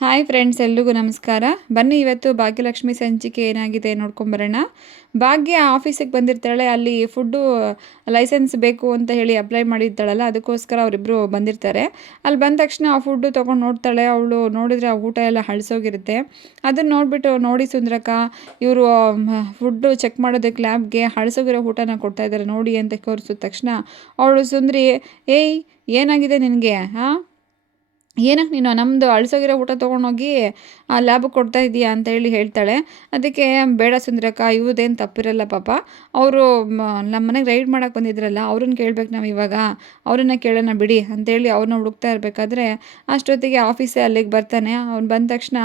Hi friends, ಎಲ್ರಿಗೂ ನಮಸ್ಕಾರ. ಬನ್ನಿ ಇವತ್ತು ಭಾಗ್ಯಲಕ್ಷ್ಮಿ ಸಂಚಿಕೆ ಏನಾಗಿದೆ ನೋಡ್ಕೊಂಬರೋಣ. ಭಾಗ್ಯ ಆಫೀಸಿಗೆ ಬಂದಿರ್ತಾಳೆ. ಅಲ್ಲಿ ಫುಡ್ಡು ಲೈಸೆನ್ಸ್ ಬೇಕು ಅಂತ ಹೇಳಿ ಅಪ್ಲೈ ಮಾಡಿರ್ತಾಳಲ್ಲ, ಅದಕ್ಕೋಸ್ಕರ ಅವರಿಬ್ಬರು ಬಂದಿರ್ತಾರೆ. ಅಲ್ಲಿ ಬಂದ ತಕ್ಷಣ ಆ ಫುಡ್ಡು ತೊಗೊಂಡು ನೋಡ್ತಾಳೆ. ಅವಳು ನೋಡಿದ್ರೆ ಆ ಊಟ ಎಲ್ಲ ಹಳಸೋಗಿರುತ್ತೆ. ಅದನ್ನು ನೋಡಿಬಿಟ್ಟು, ನೋಡಿ ಸುಂದ್ರಕ್ಕ, ಇವರು ಫುಡ್ಡು ಚೆಕ್ ಮಾಡೋದಕ್ಕೆ ಲ್ಯಾಬ್ಗೆ ಹಳಸೋಗಿರೋ ಊಟನ ಕೊಡ್ತಾಯಿದ್ದಾರೆ ನೋಡಿ ಅಂತ ತೋರಿಸಿದ ತಕ್ಷಣ ಅವಳು ಸುಂದ್ರಿ, ಏಯ್ ಏನಾಗಿದೆ ನಿನಗೆ? ಹಾಂ, ಏನಕ್ಕೆ ನೀನು ನಮ್ಮದು ಅಳಿಸೋಗಿರೋ ಊಟ ತೊಗೊಂಡೋಗಿ ಆ ಲ್ಯಾಬಿಗೆ ಕೊಡ್ತಾ ಇದೀಯಾ ಅಂತ ಹೇಳ್ತಾಳೆ. ಅದಕ್ಕೆ ಬೇಡ ಸುಂದ್ರಕ್ಕ, ಇವ್ರದ್ದೇನು ತಪ್ಪಿರಲ್ಲ ಪಾಪ. ಅವರು ನಮ್ಮ ಮನೆಗೆ ರೈಡ್ ಮಾಡೋಕ್ಕೆ ಬಂದಿದ್ರಲ್ಲ, ಅವ್ರನ್ನ ಕೇಳ್ಬೇಕು ನಾವು ಇವಾಗ, ಅವ್ರನ್ನ ಕೇಳೋಣ ಬಿಡಿ ಅಂತೇಳಿ ಅವ್ರನ್ನ ಹುಡುಕ್ತಾ ಇರಬೇಕಾದ್ರೆ ಅಷ್ಟೊತ್ತಿಗೆ ಆಫೀಸೇ ಅಲ್ಲಿಗೆ ಬರ್ತಾನೆ. ಅವ್ನು ಬಂದ ತಕ್ಷಣ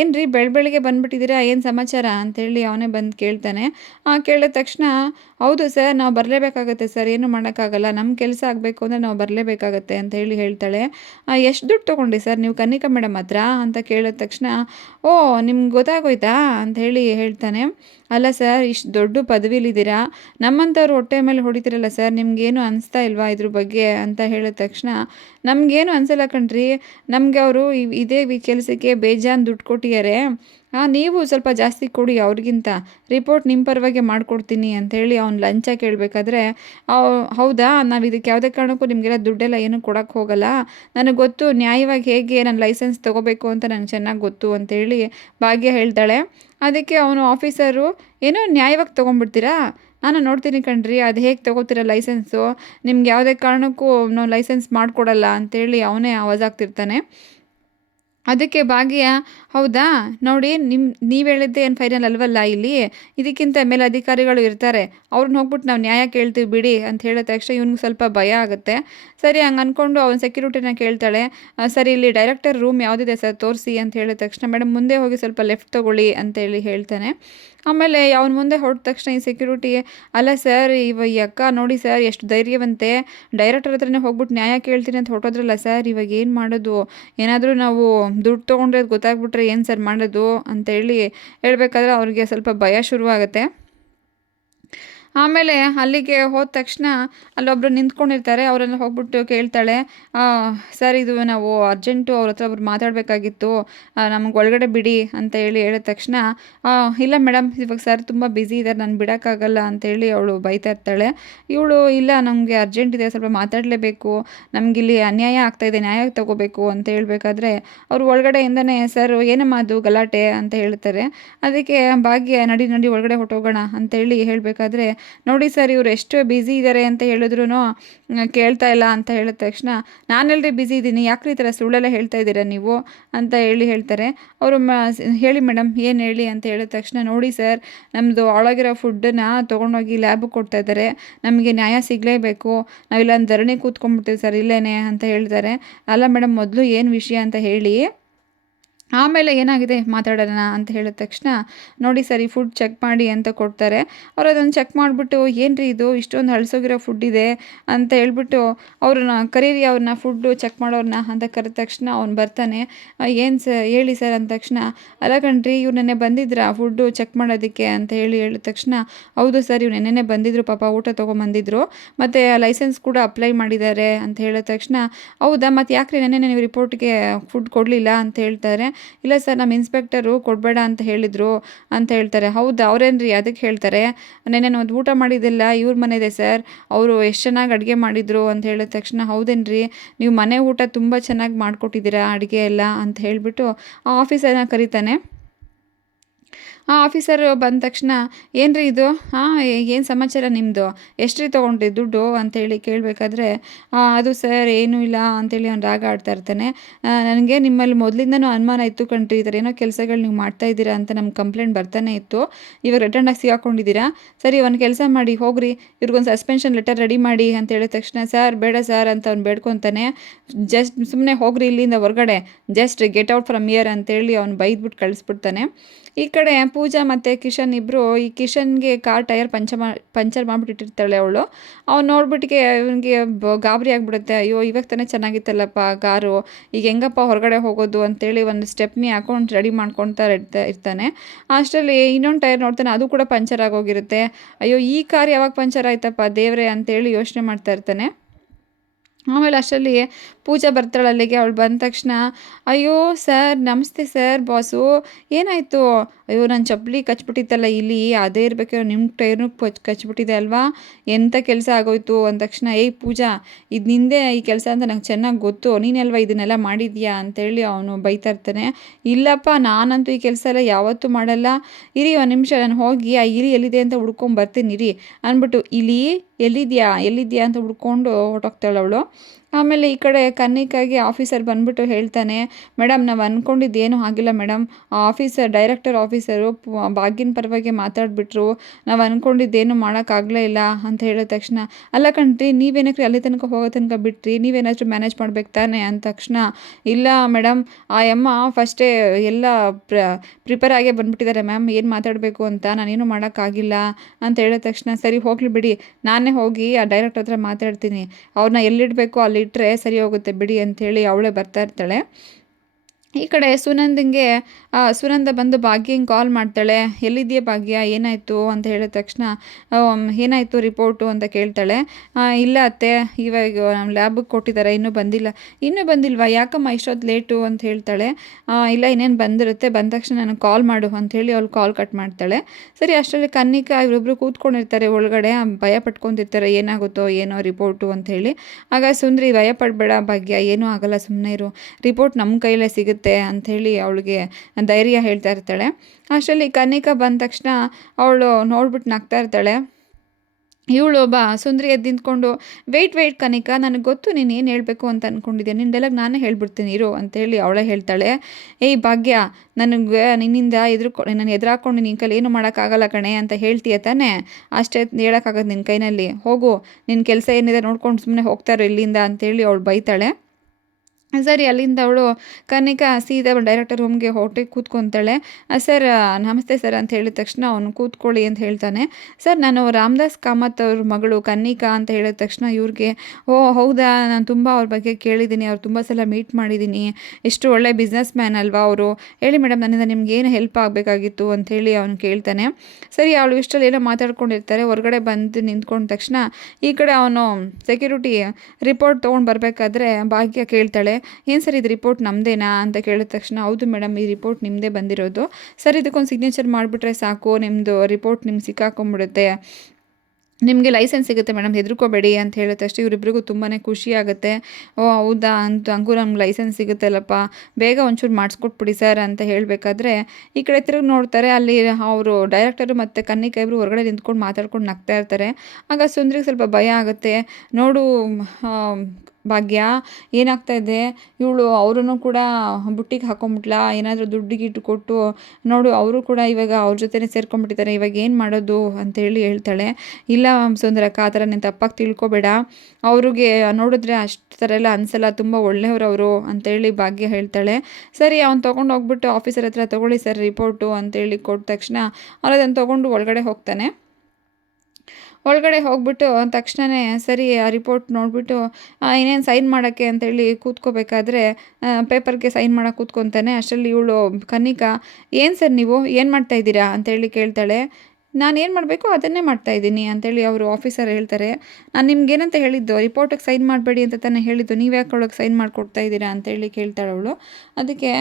ಏನು ರೀ ಬೆಳಗ್ಗೆ ಬಂದುಬಿಟ್ಟಿದ್ದೀರಾ, ಏನು ಸಮಾಚಾರ ಅಂತೇಳಿ ಅವನೇ ಬಂದು ಕೇಳ್ತಾನೆ. ಕೇಳಿದ ತಕ್ಷಣ, ಹೌದು ಸರ್, ನಾವು ಬರಲೇಬೇಕಾಗತ್ತೆ ಸರ್, ಏನು ಮಾಡೋಕ್ಕಾಗಲ್ಲ, ನಮ್ಮ ಕೆಲಸ ಆಗಬೇಕು ಅಂದರೆ ನಾವು ಬರಲೇಬೇಕಾಗತ್ತೆ ಅಂತ ಹೇಳ್ತಾಳೆ. ಎಷ್ಟು ದುಡ್ಡು ತೊಗೊಂಡ್ರಿ ಸರ್ ನೀವು ಕನ್ನಿಕಾ ಮೇಡಮ್ ಹತ್ರ ಅಂತ ಕೇಳಿದ ತಕ್ಷಣ, ಓ ನಿಮ್ಗೆ ಗೊತ್ತಾಗೋಯ್ತಾ ಅಂತ ಹೇಳ್ತಾನೆ. ಅಲ್ಲ ಸರ್, ಇಷ್ಟು ದೊಡ್ಡ ಪದವಿಲಿದ್ದೀರಾ, ನಮ್ಮಂಥವ್ರು ಹೊಟ್ಟೆ ಮೇಲೆ ಹೊಡಿತೀರಲ್ಲ ಸರ್, ನಿಮಗೇನು ಅನಿಸ್ತಾ ಇಲ್ವಾ ಇದ್ರ ಬಗ್ಗೆ ಅಂತ ಹೇಳಿದ ತಕ್ಷಣ, ನಮಗೇನು ಅನಿಸಲ್ಲ ಕಣ್ರಿ, ನಮಗೆ ಅವರು ಇದೇ ಕೆಲಸಕ್ಕೆ ಬೇಜಾನ್ ದುಡ್ಡು ಕೊಟ್ಟಿದ್ದಾರೆ, ನೀವು ಸ್ವಲ್ಪ ಜಾಸ್ತಿ ಕೊಡಿ ಅವ್ರಿಗಿಂತ, ರಿಪೋರ್ಟ್ ನಿಮ್ಮ ಪರವಾಗಿ ಮಾಡಿಕೊಡ್ತೀನಿ ಅಂಥೇಳಿ ಅವ್ನು ಲಂಚ ಕೇಳಬೇಕಾದ್ರೆ, ಹೌದಾ, ನಾವು ಇದಕ್ಕೆ ಯಾವುದೇ ಕಾರಣಕ್ಕೂ ನಿಮಗೆಲ್ಲ ದುಡ್ಡೆಲ್ಲ ಏನೂ ಕೊಡೋಕ್ಕೆ ಹೋಗಲ್ಲ, ನನಗೆ ಗೊತ್ತು ನ್ಯಾಯವಾಗಿ ಹೇಗೆ ನಾನು ಲೈಸೆನ್ಸ್ ತೊಗೋಬೇಕು ಅಂತ ನನಗೆ ಚೆನ್ನಾಗಿ ಗೊತ್ತು ಅಂತೇಳಿ ಭಾಗ್ಯ ಹೇಳ್ತಾಳೆ. ಅದಕ್ಕೆ ಅವನು ಆಫೀಸರು, ಏನೋ ನ್ಯಾಯವಾಗಿ ತೊಗೊಂಡ್ಬಿಡ್ತೀರಾ, ನಾನು ನೋಡ್ತೀನಿ ಕಣ್ರಿ ಅದು ಹೇಗೆ ತೊಗೋತೀರ ಲೈಸೆನ್ಸು, ನಿಮ್ಗೆ ಯಾವುದೇ ಕಾರಣಕ್ಕೂ ನಾವು ಲೈಸೆನ್ಸ್ ಮಾಡಿಕೊಡಲ್ಲ ಅಂತೇಳಿ ಅವನೇ ಆವಾಜಾಗ್ತಿರ್ತಾನೆ. ಅದಕ್ಕೆ ಭಾಗ್ಯ, ಹೌದಾ ನೋಡಿ, ನೀವು ಹೇಳಿದ್ದೆ ಏನು ಫೈನಲ್ ಅಲ್ವಲ್ಲ ಇಲ್ಲಿ, ಇದಕ್ಕಿಂತ ಮೇಲೆ ಅಧಿಕಾರಿಗಳು ಇರ್ತಾರೆ, ಅವ್ರನ್ನ ಹೋಗ್ಬಿಟ್ಟು ನಾವು ನ್ಯಾಯ ಕೇಳ್ತೀವಿ ಬಿಡಿ ಅಂತ ಹೇಳಿದ ತಕ್ಷಣ ಇವ್ನಿಗೆ ಸ್ವಲ್ಪ ಭಯ ಆಗುತ್ತೆ. ಸರಿ ಹಂಗೆ ಅಂದ್ಕೊಂಡು ಅವ್ನು ಸೆಕ್ಯೂರಿಟಿನ ಕೇಳ್ತಾಳೆ, ಸರಿ ಇಲ್ಲಿ ಡೈರೆಕ್ಟರ್ ರೂಮ್ ಯಾವುದಿದೆ ಸರ್ ತೋರಿಸಿ ಅಂತ ಹೇಳಿದ ತಕ್ಷಣ, ಮೇಡಮ್ ಮುಂದೆ ಹೋಗಿ ಸ್ವಲ್ಪ ಲೆಫ್ಟ್ ತೊಗೊಳ್ಳಿ ಅಂತೇಳಿ ಹೇಳ್ತಾನೆ. ಆಮೇಲೆ ಅವನ ಮುಂದೆ ಹೊರಟ ತಕ್ಷಣ ಈ ಸೆಕ್ಯೂರಿಟಿ, ಅಲ್ಲ ಸರ್, ಈ ಅಕ್ಕ ನೋಡಿ ಸರ್ ಎಷ್ಟು ಧೈರ್ಯವಂತೆ, ಡೈರೆಕ್ಟರ್ ಹತ್ರನೇ ಹೋಗ್ಬಿಟ್ಟು ನ್ಯಾಯ ಕೇಳ್ತೀನಿ ಅಂತ ಹೊರಟೋದ್ರಲ್ಲ ಸರ್, ಇವಾಗ ಏನು ಮಾಡೋದು, ಏನಾದರೂ ನಾವು ದುಡ್ಡು ತೊಗೊಂಡ್ರೆ ಅದು ಗೊತ್ತಾಗ್ಬಿಟ್ರೆ ಏನು ಸರ್ ಮಾಡೋದು ಅಂತೇಳಿ ಹೇಳ್ಬೇಕಾದ್ರೆ ಅವ್ರಿಗೆ ಸ್ವಲ್ಪ ಭಯ ಶುರುವಾಗುತ್ತೆ. ಆಮೇಲೆ ಅಲ್ಲಿಗೆ ಹೋದ ತಕ್ಷಣ ಅಲ್ಲೊಬ್ಬರು ನಿಂತ್ಕೊಂಡಿರ್ತಾರೆ. ಅವರೆಲ್ಲ ಹೋಗ್ಬಿಟ್ಟು ಕೇಳ್ತಾಳೆ, ಸರ್ ಇದು ನಾವು ಅರ್ಜೆಂಟು ಅವ್ರ ಹತ್ರ ಒಬ್ರು ಮಾತಾಡಬೇಕಾಗಿತ್ತು, ನಮ್ಗೆ ಒಳಗಡೆ ಬಿಡಿ ಅಂತ ಹೇಳಿದ ತಕ್ಷಣ, ಇಲ್ಲ ಮೇಡಮ್ ಇವಾಗ ಸರ್ ತುಂಬ ಬ್ಯುಸಿ ಇದ್ದಾರೆ, ನಾನು ಬಿಡೋಕ್ಕಾಗಲ್ಲ ಅಂತೇಳಿ ಅವಳು ಬೈತಾ ಇರ್ತಾಳೆ. ಇವಳು, ಇಲ್ಲ ನಮಗೆ ಅರ್ಜೆಂಟ್ ಇದೆ, ಸ್ವಲ್ಪ ಮಾತಾಡಲೇಬೇಕು, ನಮಗಿಲ್ಲಿ ಅನ್ಯಾಯ ಆಗ್ತಾಯಿದೆ, ನ್ಯಾಯ ತಗೋಬೇಕು ಅಂತ ಹೇಳ್ಬೇಕಾದ್ರೆ ಅವರು ಒಳಗಡೆಯಿಂದನೇ, ಸರ್ ಏನಮ್ಮ ಅದು ಗಲಾಟೆ ಅಂತ ಹೇಳ್ತಾರೆ. ಅದಕ್ಕೆ ಭಾಗ್ಯ, ನಡಿ ನಡಿ ಒಳಗಡೆ ಹೊಟ್ಟೋಗೋಣ ಅಂತೇಳಿ ಹೇಳಬೇಕಾದ್ರೆ, ನೋಡಿ ಸರ್ ಇವರು ಎಷ್ಟು ಬ್ಯುಸಿ ಇದ್ದಾರೆ ಅಂತ ಹೇಳಿದ್ರು ಕೇಳ್ತಾ ಇಲ್ಲ ಅಂತ ಹೇಳಿದ ತಕ್ಷಣ, ನಾನೆಲ್ಲರಿ ಬ್ಯುಸಿ ಇದ್ದೀನಿ, ಯಾಕ್ರಿ ಈ ಥರ ಸುಳ್ಳೆಲ್ಲ ಹೇಳ್ತಾ ಇದ್ದೀರಾ ನೀವು ಅಂತ ಹೇಳ್ತಾರೆ. ಅವರು ಹೇಳಿ ಮೇಡಮ್ ಏನು ಹೇಳಿ ಅಂತ ಹೇಳಿದ ತಕ್ಷಣ, ನೋಡಿ ಸರ್ ನಮ್ಮದು ಹಾಳಾಗಿರೋ ಫುಡ್ಡನ್ನು ತೊಗೊಂಡೋಗಿ ಲ್ಯಾಬಿಗೆ ಕೊಡ್ತಾ ಇದ್ದಾರೆ, ನಮಗೆ ನ್ಯಾಯ ಸಿಗಲೇಬೇಕು, ನಾವಿಲ್ಲ ಧರಣಿ ಕೂತ್ಕೊಂಡ್ಬಿಡ್ತೀವಿ ಸರ್ ಇಲ್ಲೇನೆ ಅಂತ ಹೇಳ್ತಾರೆ. ಅಲ್ಲ ಮೇಡಮ್, ಮೊದಲು ಏನು ವಿಷಯ ಅಂತ ಹೇಳಿ ಆಮೇಲೆ ಏನಾಗಿದೆ ಮಾತಾಡೋಣ ಅಂತ ಹೇಳಿದ ತಕ್ಷಣ, ನೋಡಿ ಸರ್ ಈ ಫುಡ್ ಚೆಕ್ ಮಾಡಿ ಅಂತ ಕೊಡ್ತಾರೆ. ಅವ್ರು ಅದನ್ನು ಚೆಕ್ ಮಾಡಿಬಿಟ್ಟು, ಏನು ರೀ ಇದು ಇಷ್ಟೊಂದು ಹಳಸೋಗಿರೋ ಫುಡ್ ಇದೆ ಅಂತ ಹೇಳ್ಬಿಟ್ಟು ಅವ್ರನ್ನ ಕರೀರಿ, ಅವ್ರನ್ನ ಫುಡ್ಡು ಚೆಕ್ ಮಾಡೋರನ್ನ ಅಂತ ಕರೆದ ತಕ್ಷಣ ಅವ್ನು ಬರ್ತಾನೆ. ಏನು ಹೇಳಿ ಸರ್ ಅಂದ ತಕ್ಷಣ, ಅಲ್ಲ ಕಣ್ರಿ ಇವ್ರು ನೆನ್ನೆ ಬಂದಿದ್ರಾ ಫುಡ್ಡು ಚೆಕ್ ಮಾಡೋದಕ್ಕೆ ಅಂತ ಹೇಳಿದ ತಕ್ಷಣ, ಹೌದು ಸರ್ ಇವ್ರು ನೆನ್ನೆ ಬಂದಿದ್ದರು ಪಾಪ, ಊಟ ತೊಗೊಂಬಂದಿದ್ರು, ಮತ್ತು ಲೈಸೆನ್ಸ್ ಕೂಡ ಅಪ್ಲೈ ಮಾಡಿದ್ದಾರೆ ಅಂತ ಹೇಳಿದ ತಕ್ಷಣ, ಹೌದಾ ಮತ್ತು ಯಾಕ್ರಿ ನೆನ್ನೆ ನೀವು ರಿಪೋರ್ಟ್ಗೆ ಫುಡ್ ಕೊಡಲಿಲ್ಲ ಅಂತ ಹೇಳ್ತಾರೆ. ಇಲ್ಲ ಸರ್ ನಮ್ಮ ಇನ್ಸ್ಪೆಕ್ಟರು ಕೊಡಬೇಡ ಅಂತ ಹೇಳಿದರು ಅಂತ ಹೇಳ್ತಾರೆ. ಹೌದಾ, ಅವ್ರೇನು ರೀ ಅದಕ್ಕೆ ಹೇಳ್ತಾರೆ, ನೆನ್ನೆ ನಾವು ಊಟ ಮಾಡಿದ್ದೆಲ್ಲ ಇವ್ರ ಮನೆಯದೇ ಸರ್, ಅವರು ಎಷ್ಟು ಚೆನ್ನಾಗಿ ಅಡುಗೆ ಮಾಡಿದರು ಅಂತ ಹೇಳಿದ ತಕ್ಷಣ, ಹೌದೇನು ರೀ, ನೀವು ಮನೆ ಊಟ ತುಂಬ ಚೆನ್ನಾಗಿ ಮಾಡಿಕೊಟ್ಟಿದ್ದೀರಾ ಅಡುಗೆ ಎಲ್ಲ ಅಂತ ಹೇಳಿಬಿಟ್ಟು ಆ ಆಫೀಸರ್ನ ಕರೀತಾನೆ. ಆ ಆಫೀಸರು ಬಂದ ತಕ್ಷಣ, ಏನು ರೀ ಇದು, ಏನು ಸಮಾಚಾರ ನಿಮ್ಮದು, ಎಷ್ಟು ರೀ ತೊಗೊಂಡ್ರಿ ದುಡ್ಡು ಅಂತೇಳಿ ಕೇಳಬೇಕಾದ್ರೆ, ಅದು ಸರ್ ಏನೂ ಇಲ್ಲ ಅಂತೇಳಿ ಅವ್ನು ರಾಗ ಆಡ್ತಾ ಇರ್ತಾನೆ. ನನಗೆ ನಿಮ್ಮಲ್ಲಿ ಮೊದಲಿಂದನೂ ಅನುಮಾನ ಇತ್ತು ಕಣ್ರಿ, ಈ ಥರ ಏನೋ ಕೆಲಸಗಳು ನೀವು ಮಾಡ್ತಾ ಇದ್ದೀರಾ ಅಂತ ನಮ್ಗೆ ಕಂಪ್ಲೇಂಟ್ ಬರ್ತಾನೆ ಇತ್ತು, ಇವಾಗ ರಿಟರ್ನಾಗಿ ಸಿಗಾಕೊಂಡಿದ್ದೀರಾ, ಸರಿ ಒಂದು ಕೆಲಸ ಮಾಡಿ ಹೋಗ್ರಿ, ಇವ್ರಿಗೊಂದು ಸಸ್ಪೆನ್ಷನ್ ಲೆಟರ್ ರೆಡಿ ಮಾಡಿ ಅಂತ ಹೇಳಿದ ತಕ್ಷಣ, ಸರ್ ಬೇಡ ಸರ್ ಅಂತ ಅವ್ನು ಬೇಡ್ಕೊತಾನೆ. ಜಸ್ಟ್ ಸುಮ್ಮನೆ ಹೋಗ್ರಿ ಇಲ್ಲಿಂದ ಹೊರಗಡೆ, just get out from here ಅಂತೇಳಿ ಅವ್ನು ಬೈದ್ಬಿಟ್ಟು ಕಳಿಸ್ಬಿಡ್ತಾನೆ. ಈ ಕಡೆ ಪೂಜಾ ಮತ್ತು ಕಿಶನ್ ಇಬ್ಬರು, ಈ ಕಿಶನ್ಗೆ ಕಾರ್ ಟೈರ್ ಪಂಚರ್ ಮಾಡಿಬಿಟ್ಟಿರ್ತಾಳೆ ಅವಳು. ಅವ್ನು ನೋಡ್ಬಿಟ್ಟಿಗೆ ಇವನಿಗೆ ಗಾಬರಿ ಆಗಿಬಿಡುತ್ತೆ, ಅಯ್ಯೋ ಇವಾಗ ತಾನೇ ಚೆನ್ನಾಗಿತ್ತಲ್ಲಪ್ಪ ಕಾರು, ಈಗ ಹೆಂಗಪ್ಪ ಹೊರಗಡೆ ಹೋಗೋದು ಅಂತೇಳಿ ಒಂದು ಸ್ಟೆಪ್ನಿ ಹಾಕೊಂಡು ರೆಡಿ ಮಾಡ್ಕೊತಾ ಇರ್ತಾನೆ. ಅಷ್ಟರಲ್ಲಿ ಇನ್ನೊಂದು ಟೈರ್ ನೋಡ್ತಾನೆ, ಅದು ಕೂಡ ಪಂಚರ್ ಆಗೋಗಿರುತ್ತೆ. ಅಯ್ಯೋ ಈ ಕಾರ್ ಯಾವಾಗ ಪಂಚರ್ ಆಯ್ತಪ್ಪ ದೇವ್ರೆ ಅಂತೇಳಿ ಯೋಚನೆ ಮಾಡ್ತಾ ಇರ್ತಾನೆ. ಆಮೇಲೆ ಅಷ್ಟರಲ್ಲಿ ಪೂಜಾ ಬರ್ತಾಳೆ ಅಲ್ಲಿಗೆ. ಅವಳು ಬಂದ ತಕ್ಷಣ, ಅಯ್ಯೋ ಸರ್ ನಮಸ್ತೆ ಸರ್ ಬಾಸು, ಏನಾಯಿತು? ಅಯ್ಯೋ ನನ್ನ ಚಪ್ಪಲಿ ಕಚ್ಬಿಟ್ಟಿತ್ತಲ್ಲ ಇಲ್ಲಿ, ಅದೇ ಇರಬೇಕೇನೋ ನಿಮ್ಮ ಟೈರ್ನು ಕಚ್ಬಿಟ್ಟಿದೆ ಅಲ್ವಾ, ಎಂಥ ಕೆಲಸ ಆಗೋಯ್ತು ಅಂದ ತಕ್ಷಣ, ಏಯ್ ಪೂಜಾ ಇದು ನಿಂದೆ ಈ ಕೆಲಸ ಅಂತ ನಂಗೆ ಚೆನ್ನಾಗಿ ಗೊತ್ತು, ನೀನಲ್ವಾ ಇದನ್ನೆಲ್ಲ ಮಾಡಿದ್ಯಾ ಅಂತೇಳಿ ಅವನು ಬೈತಾ ಇರ್ತಾನೆ. ಇಲ್ಲಪ್ಪ ನಾನಂತೂ ಈ ಕೆಲಸ ಎಲ್ಲ ಯಾವತ್ತೂ ಮಾಡಲ್ಲ, ಇರಿ ಒಂದು ನಿಮಿಷ ನಾನು ಹೋಗಿ ಆ ಇಲಿ ಎಲ್ಲಿದೆ ಅಂತ ಹುಡ್ಕೊಂಡು ಬರ್ತೀನಿ ಇರಿ ಅಂದ್ಬಿಟ್ಟು, ಇಲಿ ಎಲ್ಲಿದ್ಯಾ ಎಲ್ಲಿದ್ಯಾ ಅಂತ ಹುಡ್ಕೊಂಡು ಹೊರಟೋಗ್ತಾಳೆ ಅವಳು. ಆಮೇಲೆ ಈ ಕಡೆ ಕನ್ನಿಕಾಗಿ ಆಫೀಸರ್ ಬಂದ್ಬಿಟ್ಟು ಹೇಳ್ತಾನೆ, ಮೇಡಮ್ ನಾವು ಅಂದ್ಕೊಂಡಿದ್ದೇನು ಆಗಿಲ್ಲ ಮೇಡಮ್, ಆ ಡೈರೆಕ್ಟರ್ ಆಫೀಸರು ಭಾಗ್ಯನ ಪರವಾಗಿ ಮಾತಾಡಿಬಿಟ್ರು, ನಾವು ಅಂದ್ಕೊಂಡಿದ್ದೇನು ಮಾಡೋಕ್ಕಾಗಲೇ ಇಲ್ಲ ಅಂತ ಹೇಳಿದ ತಕ್ಷಣ, ಅಲ್ಲ ಕಣ್ರಿ ನೀವೇನಕ್ಕೆ ಅಲ್ಲಿ ತನಕ ಹೋಗೋ ತನಕ ಬಿಟ್ರಿ, ನೀವೇನಾದರೂ ಮ್ಯಾನೇಜ್ ಮಾಡ್ಬೇಕು ತಾನೆ ಅಂದ ತಕ್ಷಣ, ಇಲ್ಲ ಮೇಡಮ್ ಆ ಅಮ್ಮ ಫಸ್ಟೇ ಎಲ್ಲ ಪ್ರಿಪೇರ್ ಆಗೇ ಬಂದುಬಿಟ್ಟಿದ್ದಾರೆ ಮ್ಯಾಮ್, ಏನು ಮಾತಾಡಬೇಕು ಅಂತ ನಾನೇನು ಮಾಡೋಕ್ಕಾಗಿಲ್ಲ ಅಂತ ಹೇಳಿದ ತಕ್ಷಣ, ಸರಿ ಹೋಗಲಿ ಬಿಡಿ, ನಾನೇ ಹೋಗಿ ಆ ಡೈರೆಕ್ಟರ್ ಹತ್ರ ಮಾತಾಡ್ತೀನಿ, ಅವ್ರನ್ನ ಎಲ್ಲಿಡಬೇಕು ಅಲ್ಲಿಟ್ಟರೆ ಸರಿ ಹೋಗುತ್ತೆ ಬಿಡಿ ಅಂಥೇಳಿ ಅವಳೇ ಬರ್ತಾ ಇರ್ತಾಳೆ. ಈ ಕಡೆ ಸುನಂದ ಬಂದು ಭಾಗ್ಯಂಗೆ ಕಾಲ್ ಮಾಡ್ತಾಳೆ, ಎಲ್ಲಿದೆಯಾ ಭಾಗ್ಯ ಏನಾಯಿತು ಅಂತ ಹೇಳಿದ ತಕ್ಷಣ, ಏನಾಯಿತು ರಿಪೋರ್ಟು ಅಂತ ಕೇಳ್ತಾಳೆ. ಇಲ್ಲ ಅತ್ತೆ, ಇವಾಗ ನಮ್ಮ ಲ್ಯಾಬಿಗೆ ಕೊಟ್ಟಿದ್ದಾರೆ, ಇನ್ನೂ ಬಂದಿಲ್ವಾ, ಯಾಕಮ್ಮ ಇಷ್ಟೊತ್ತು ಲೇಟು ಅಂತ ಹೇಳ್ತಾಳೆ. ಇಲ್ಲ ಇನ್ನೇನು ಬಂದಿರುತ್ತೆ, ಬಂದ ತಕ್ಷಣ ನನಗೆ ಕಾಲ್ ಮಾಡು ಅಂಥೇಳಿ ಅವಳು ಕಾಲ್ ಕಟ್ ಮಾಡ್ತಾಳೆ. ಸರಿ ಅಷ್ಟರಲ್ಲಿ ಕನ್ನಿಕಾ ಇವರಿಬ್ಬರು ಕೂತ್ಕೊಂಡಿರ್ತಾರೆ ಒಳಗಡೆ, ಭಯ ಪಟ್ಕೊತಿರ್ತಾರೆ ಏನಾಗುತ್ತೋ ಏನೋ ರಿಪೋರ್ಟು ಅಂಥೇಳಿ. ಆಗ ಸುಂದ್ರಿ, ಭಯ ಪಡಬೇಡ ಭಾಗ್ಯ, ಏನೂ ಆಗಲ್ಲ, ಸುಮ್ಮನೆ ಇರು, ರಿಪೋರ್ಟ್ ನಮ್ಮ ಕೈಲೇ ಸಿಗುತ್ತೆ ಅಂಥೇಳಿ ಅವಳಿಗೆ ಧೈರ್ಯ ಹೇಳ್ತಾ ಇರ್ತಾಳೆ. ಅಷ್ಟರಲ್ಲಿ ಕನ್ನಿಕಾ ಬಂದ ತಕ್ಷಣ ಅವಳು ನೋಡ್ಬಿಟ್ಟು ನಗ್ತಾ ಇರ್ತಾಳೆ. ಇವಳು ಸುಂದರಿ ಎದ್ದು ನಿಂತ್ಕೊಂಡು, ವೆಯ್ಟ್ ಕನಿಕಾ, ನನಗೆ ಗೊತ್ತು ನೀನು ಏನು ಹೇಳಬೇಕು ಅಂತ ಅಂದ್ಕೊಂಡಿದ್ದೆ, ನಿನ್ನ ಡೈಲಾಗ್ ನಾನೇ ಹೇಳ್ಬಿಡ್ತೀನಿ ಇರು ಅಂತೇಳಿ ಅವಳೇ ಹೇಳ್ತಾಳೆ. ಏಯ್ ಭಾಗ್ಯ, ನನಗೆ ನಿನ್ನಿಂದ ನನ್ನ ಎದುರಾಕೊಂಡು ನಿನ್ನ ಕೈಲಿ ಏನು ಮಾಡೋಕ್ಕಾಗಲ್ಲ ಕಣೆ ಅಂತ ಹೇಳ್ತೀಯ ತಾನೇ, ಅಷ್ಟೇ ಹೇಳೋಕ್ಕಾಗದು ನಿನ್ನ ಕೈನಲ್ಲಿ, ಹೋಗು ನಿನ್ನ ಕೆಲಸ ಏನಿದೆ ನೋಡ್ಕೊಂಡು ಸುಮ್ಮನೆ ಹೋಗ್ತಾರೋ ಇಲ್ಲಿಂದ ಅಂತೇಳಿ ಅವಳು ಬೈತಾಳೆ. ಸರಿ ಅಲ್ಲಿಂದ ಅವಳು ಕನ್ನಿಕಾ ಸೀದಾ ಡೈರೆಕ್ಟರ್ ರೂಮ್ಗೆ ಹೊಟ್ಟೆ ಕೂತ್ಕೊತಾಳೆ. ಸರ್ ನಮಸ್ತೆ ಸರ್ ಅಂತ ಹೇಳಿದ ತಕ್ಷಣ ಅವನು ಕೂತ್ಕೊಳ್ಳಿ ಅಂತ ಹೇಳ್ತಾನೆ. ಸರ್ ನಾನು ರಾಮದಾಸ್ ಕಾಮತ್ ಅವ್ರ ಮಗಳು ಕನ್ನಿಕಾ ಅಂತ ಹೇಳಿದ ತಕ್ಷಣ ಇವ್ರಿಗೆ, ಓ ಹೌದಾ, ನಾನು ತುಂಬ ಅವ್ರ ಬಗ್ಗೆ ಕೇಳಿದ್ದೀನಿ, ಅವ್ರು ತುಂಬ ಸಲ ಮೀಟ್ ಮಾಡಿದ್ದೀನಿ, ಎಷ್ಟು ಒಳ್ಳೆ ಬಿಸ್ನೆಸ್ ಮ್ಯಾನ್ ಅಲ್ವಾ ಅವರು, ಹೇಳಿ ಮೇಡಮ್ ನನ್ನಿಂದ ನಿಮ್ಗೆ ಏನು ಹೆಲ್ಪ್ ಆಗಬೇಕಾಗಿತ್ತು ಅಂಥೇಳಿ ಅವನು ಕೇಳ್ತಾನೆ. ಸರಿ ಅವಳು ಇಷ್ಟರಲ್ಲಿ ಏನೋ ಮಾತಾಡ್ಕೊಂಡಿರ್ತಾರೆ, ಹೊರಗಡೆ ಬಂದು ನಿಂತ್ಕೊಂಡ ತಕ್ಷಣ ಈ ಕಡೆ ಅವನು ಸೆಕ್ಯೂರಿಟಿ ರಿಪೋರ್ಟ್ ತೊಗೊಂಡು ಬರಬೇಕಾದ್ರೆ ಭಾಗ್ಯ ಕೇಳ್ತಾಳೆ, ಏನು ಸರ್ ಇದು ರಿಪೋರ್ಟ್ ನಮ್ಮದೇನಾ ಅಂತ ಕೇಳಿದ ತಕ್ಷಣ, ಹೌದು ಮೇಡಮ್ ಈ ರಿಪೋರ್ಟ್ ನಿಮ್ಮದೇ ಬಂದಿರೋದು, ಸರ್ ಇದಕ್ಕೊಂದು ಸಿಗ್ನೇಚರ್ ಮಾಡಿಬಿಟ್ರೆ ಸಾಕು, ನಿಮ್ಮದು ರಿಪೋರ್ಟ್ ನಿಮ್ಗೆ ಸಿಕ್ಕಾಕೊಂಡ್ಬಿಡುತ್ತೆ, ನಿಮಗೆ ಲೈಸೆನ್ಸ್ ಸಿಗುತ್ತೆ ಮೇಡಮ್, ಹೆದರ್ಕೋಬೇಡಿ ಅಂತ ಹೇಳಿದ ತಕ್ಷಣ ಇವರಿಬ್ಬರಿಗೂ ತುಂಬಾ ಖುಷಿ ಆಗುತ್ತೆ. ಓ ಹೌದಾ ಅಂತ, ಹಂಗೂ ನಮ್ಗೆ ಲೈಸೆನ್ಸ್ ಸಿಗುತ್ತಲ್ಲಪ್ಪ, ಬೇಗ ಒಂಚೂರು ಮಾಡಿಸ್ಕೊಟ್ಬಿಡಿ ಸರ್ ಅಂತ ಹೇಳಬೇಕಾದ್ರೆ ಈ ಕಡೆ ತಿರುಗಿ ನೋಡ್ತಾರೆ, ಅಲ್ಲಿ ಅವರು ಡೈರೆಕ್ಟರು ಮತ್ತು ಕನ್ನಿಕಾ ಇಬ್ಬರು ಹೊರಗಡೆ ನಿಂತ್ಕೊಂಡು ಮಾತಾಡ್ಕೊಂಡು ನಗ್ತಾ ಇರ್ತಾರೆ. ಆಗ ಸುಂದ್ರಿಗೆ ಸ್ವಲ್ಪ ಭಯ ಆಗುತ್ತೆ. ನೋಡು ಭಾಗ್ಯ ಏನಾಗ್ತಾ ಇದೆ, ಇವಳು ಅವರನ್ನು ಕೂಡ ಬುಟ್ಟಿಗೆ ಹಾಕೊಂಬಿಟ್ಲಾ, ಏನಾದರೂ ದುಡ್ಡು ಕೊಟ್ಟು, ನೋಡು ಅವರು ಕೂಡ ಇವಾಗ ಅವ್ರ ಜೊತೆನೇ ಸೇರ್ಕೊಂಡ್ಬಿಟ್ಟಿದ್ದಾರೆ, ಇವಾಗ ಏನು ಮಾಡೋದು ಅಂತೇಳಿ ಹೇಳ್ತಾಳೆ. ಇಲ್ಲ ಸುಂದರಕ್ಕ, ಆ ಥರ ನೀನು ತಪ್ಪಾಗಿ ತಿಳ್ಕೊಬೇಡ, ಅವ್ರಿಗೆ ನೋಡಿದ್ರೆ ಅಷ್ಟು ಥರ ಎಲ್ಲ ಅನಿಸಲ್ಲ, ತುಂಬ ಒಳ್ಳೆಯವರು ಅವರು ಅಂತೇಳಿ ಭಾಗ್ಯ ಹೇಳ್ತಾಳೆ. ಸರಿ ಅವ್ನು ತೊಗೊಂಡು ಹೋಗ್ಬಿಟ್ಟು ಆಫೀಸರ್ ಹತ್ರ ತೊಗೊಳ್ಳಿ ಸರ್ ರಿಪೋರ್ಟು ಅಂತೇಳಿ ಕೊಟ್ಟ ತಕ್ಷಣ ಅವ್ರು ಅದನ್ನು ತೊಗೊಂಡು ಒಳಗಡೆ ಹೋಗ್ತಾನೆ. ಒಳಗಡೆ ಹೋಗ್ಬಿಟ್ಟು ತಕ್ಷಣವೇ ಸರಿ ಆ ರಿಪೋರ್ಟ್ ನೋಡಿಬಿಟ್ಟು ಇನ್ನೇನು ಸೈನ್ ಮಾಡೋಕ್ಕೆ ಅಂತೇಳಿ ಕೂತ್ಕೋಬೇಕಾದ್ರೆ ಪೇಪರ್ಗೆ ಸೈನ್ ಮಾಡೋಕ್ಕೆ ಕೂತ್ಕೊತಾನೆ. ಅಷ್ಟರಲ್ಲಿ ಇವಳು ಕನ್ನಿಕಾ, ಏನು ಸರ್ ನೀವು ಏನು ಮಾಡ್ತಾಯಿದ್ದೀರಾ ಅಂತೇಳಿ ಕೇಳ್ತಾಳೆ. ನಾನು ಏನು ಮಾಡಬೇಕು ಅದನ್ನೇ ಮಾಡ್ತಾಯಿದ್ದೀನಿ ಅಂತೇಳಿ ಅವರು ಆಫೀಸರ್ ಹೇಳ್ತಾರೆ. ನಾನು ನಿಮ್ಗೇನಂತ ಹೇಳಿದ್ದು, ರಿಪೋರ್ಟಿಗೆ ಸೈನ್ ಮಾಡಬೇಡಿ ಅಂತ ತಾನೇ ಹೇಳಿದ್ದು, ನೀವು ಯಾಕೆ ಒಳಗೆ ಸೈನ್ ಮಾಡಿಕೊಡ್ತಾ ಇದ್ದೀರಾ ಅಂತೇಳಿ ಕೇಳ್ತಾಳೆ ಅವಳು. ಅದಕ್ಕೆ,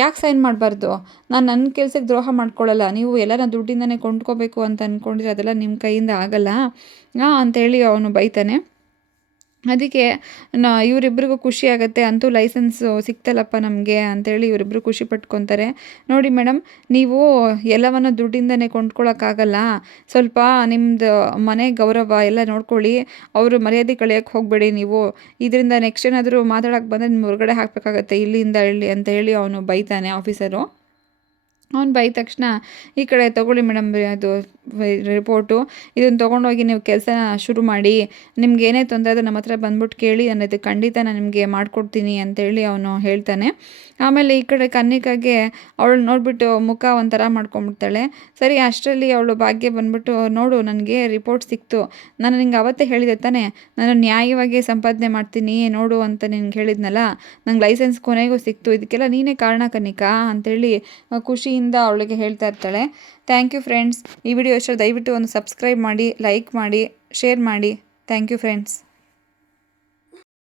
ಯಾಕೆ ಸೈನ್ ಮಾಡಬಾರ್ದು, ನಾನು ನನ್ನ ಕೆಲಸಕ್ಕೆ ದ್ರೋಹ ಮಾಡ್ಕೊಳ್ಳಲ್ಲ, ನೀವು ಎಲ್ಲನ ದುಡ್ಡಿಂದನೇ ಕೊಂಡ್ಕೋಬೇಕು ಅಂತ ಅಂದ್ಕೊಂಡಿದ್ರೆ ಅದೆಲ್ಲ ನಿಮ್ಮ ಕೈಯಿಂದ ಆಗಲ್ಲ ಅಂತೇಳಿ ಅವನು ಬೈತಾನೆ. ಅದಕ್ಕೆ ಇವರಿಬ್ಬರಿಗೂ ಖುಷಿ ಆಗುತ್ತೆ, ಅಂತೂ ಲೈಸೆನ್ಸು ಸಿಕ್ತಲ್ಲಪ್ಪ ನಮಗೆ ಅಂತೇಳಿ ಇವರಿಬ್ಬರು ಖುಷಿ ಪಟ್ಕೊತಾರೆ. ನೋಡಿ ಮೇಡಮ್, ನೀವು ಎಲ್ಲವನ್ನು ದುಡ್ಡಿಂದನೇ ಕೊಂಡ್ಕೊಳ್ಳೋಕ್ಕಾಗಲ್ಲ, ಸ್ವಲ್ಪ ನಿಮ್ಮದು ಮನೆ ಗೌರವ ಎಲ್ಲ ನೋಡ್ಕೊಳ್ಳಿ, ಅವರು ಮರ್ಯಾದೆ ಕಳಿಯೋಕ್ಕೆ ಹೋಗಬೇಡಿ ನೀವು, ಇದರಿಂದ ನೆಕ್ಸ್ಟ್ ಏನಾದರೂ ಮಾತಾಡೋಕ್ಕೆ ಬಂದರೆ ನಿಮ್ಮ ಹೊರಗಡೆ ಹಾಕಬೇಕಾಗತ್ತೆ ಇಲ್ಲಿಂದ ಇಲ್ಲಿ ಅಂತ ಹೇಳಿ ಅವನು ಬೈತಾನೆ ಆಫೀಸರು. ಅವ್ನು ಬೈದ ತಕ್ಷಣ ಈ ಕಡೆ ತೊಗೊಳ್ಳಿ ಮೇಡಮ್ ಅದು ರಿಪೋರ್ಟು, ಇದನ್ನು ತೊಗೊಂಡೋಗಿ ನೀವು ಕೆಲಸನ ಶುರು ಮಾಡಿ, ನಿಮ್ಗೆ ಏನೇ ತೊಂದರೆ ಅದು ನಮ್ಮ ಹತ್ರ ಬಂದ್ಬಿಟ್ಟು ಕೇಳಿ, ನಾನು ಇದು ಖಂಡಿತ ನಾನು ನಿಮಗೆ ಮಾಡಿಕೊಡ್ತೀನಿ ಅಂತೇಳಿ ಅವನು ಹೇಳ್ತಾನೆ. ಆಮೇಲೆ ಈ ಕಡೆ ಕನ್ನಿಕಾಗೆ ಅವಳು ನೋಡಿಬಿಟ್ಟು ಮುಖ ಒಂಥರ ಮಾಡ್ಕೊಂಬಿಡ್ತಾಳೆ. ಸರಿ ಅಷ್ಟರಲ್ಲಿ ಅವಳು ಭಾಗ್ಯ ಬಂದ್ಬಿಟ್ಟು, ನೋಡು ನನಗೆ ರಿಪೋರ್ಟ್ ಸಿಕ್ತು, ನಾನು ನಿಂಗೆ ಅವತ್ತೇ ಹೇಳಿದೆ ತಾನೇ, ನಾನು ನ್ಯಾಯವಾಗಿ ಸಂಪಾದನೆ ಮಾಡ್ತೀನಿ ನೋಡು ಅಂತ ನಿನ್ಗೆ ಹೇಳಿದ್ನಲ್ಲ, ನಂಗೆ ಲೈಸೆನ್ಸ್ ಕೊನೆಗೂ ಸಿಕ್ತು, ಇದಕ್ಕೆಲ್ಲ ನೀನೇ ಕಾರಣ ಕನ್ನಿಕಾ ಅಂತೇಳಿ ಖುಷಿಯಿಂದ ಅವಳಿಗೆ ಹೇಳ್ತಾ ಇರ್ತಾಳೆ. ಥ್ಯಾಂಕ್ ಯು ಫ್ರೆಂಡ್ಸ್, ಈ ವಿಡಿಯೋ ಇಷ್ಟ ದಯವಿಟ್ಟು ಒಂದು ಸಬ್ಸ್ಕ್ರೈಬ್ ಮಾಡಿ, ಲೈಕ್ ಮಾಡಿ, ಶೇರ್ ಮಾಡಿ. Thank you friends.